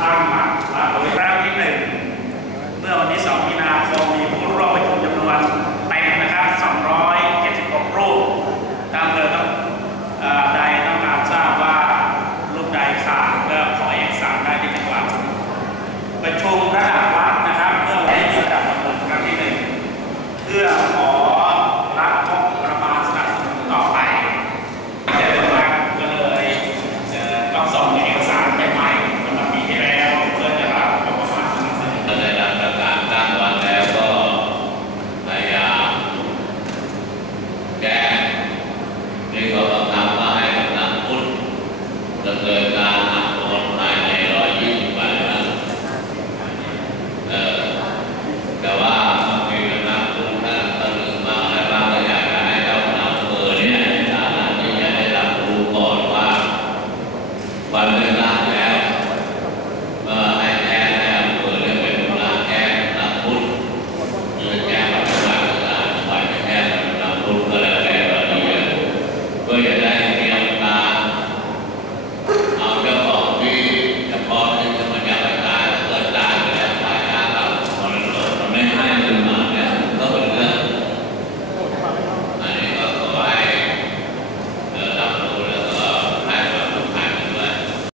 ตั้งหลักรัวแครั้งดหนึ่งเมื่อวันที่สอง นี่ก็กำลังก็ให้กำลังพุทธดำเนินการอักนภานร้อยยี่วันนะแต่ว่ามีกำลังพุทธท่าตึงมาอะไรบ้างก็อยากจะให้เจ้าะอำเภอเนี่ยฐานะที่จะได้รัดูก่อนว่าวัน